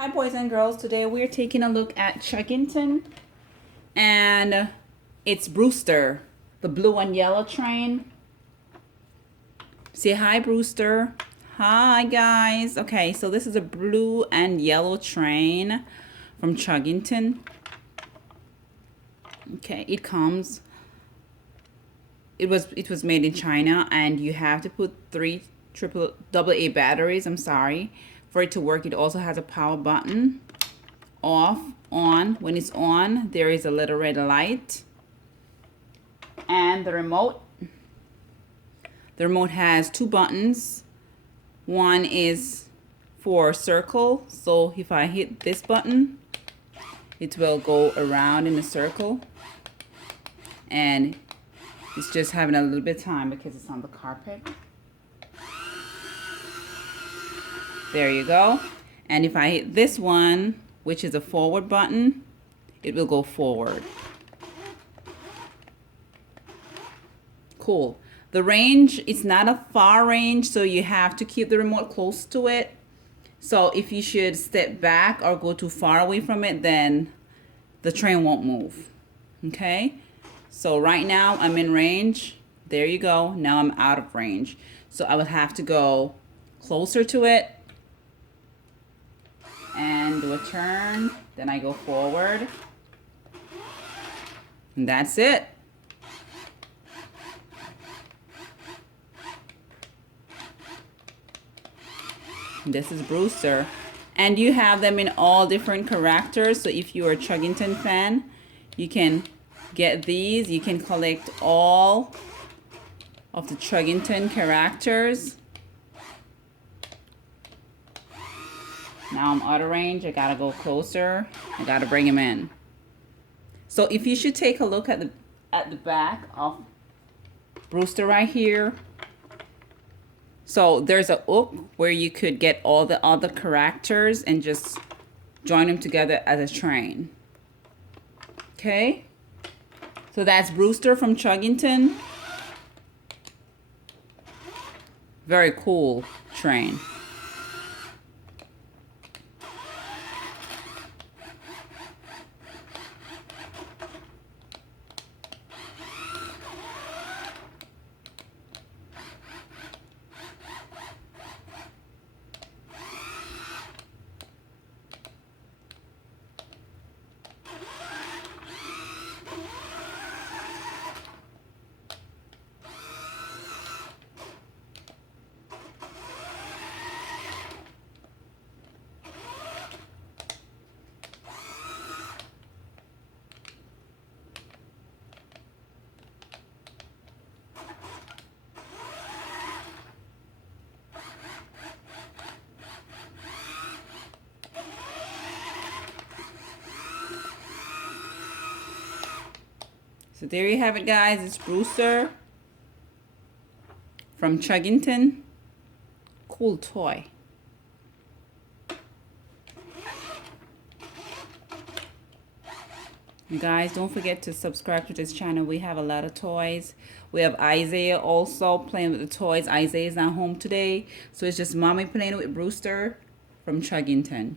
Hi boys and girls, today we're taking a look at Chugginton and it's Brewster, the blue and yellow train. Say hi Brewster. Hi guys. Okay, so this is a blue and yellow train from Chugginton. Okay, it was made in China and you have to put 3 AA batteries, for it to work. It also has a power button, off, on. When it's on, there is a little red light. And the remote has 2 buttons. One is for circle, so if I hit this button, it will go around in a circle. And it's just having a little bit of time because it's on the carpet. There you go. And if I hit this one, which is a forward button, it will go forward. Cool. The range, it's not a far range, so you have to keep the remote close to it. So if you should step back or go too far away from it, then the train won't move. Okay? So right now I'm in range. There you go. Now I'm out of range. So I would have to go closer to it and do a turn. Then I go forward. And that's it. This is Brewster. And you have them in all different characters. So if you're a Chuggington fan, you can get these. You can collect all of the Chuggington characters. Now I'm out of range. I gotta go closer. I gotta bring him in. So if you should take a look at the back of Brewster right here. So there's a hook where you could get all the other characters and just join them together as a train. Okay. So that's Brewster from Chugginton. Very cool train. So there you have it, guys. It's Brewster from Chugginton. Cool toy. You guys, don't forget to subscribe to this channel. We have a lot of toys. We have Isaiah also playing with the toys. Isaiah's not home today, so it's just mommy playing with Brewster from Chuggington.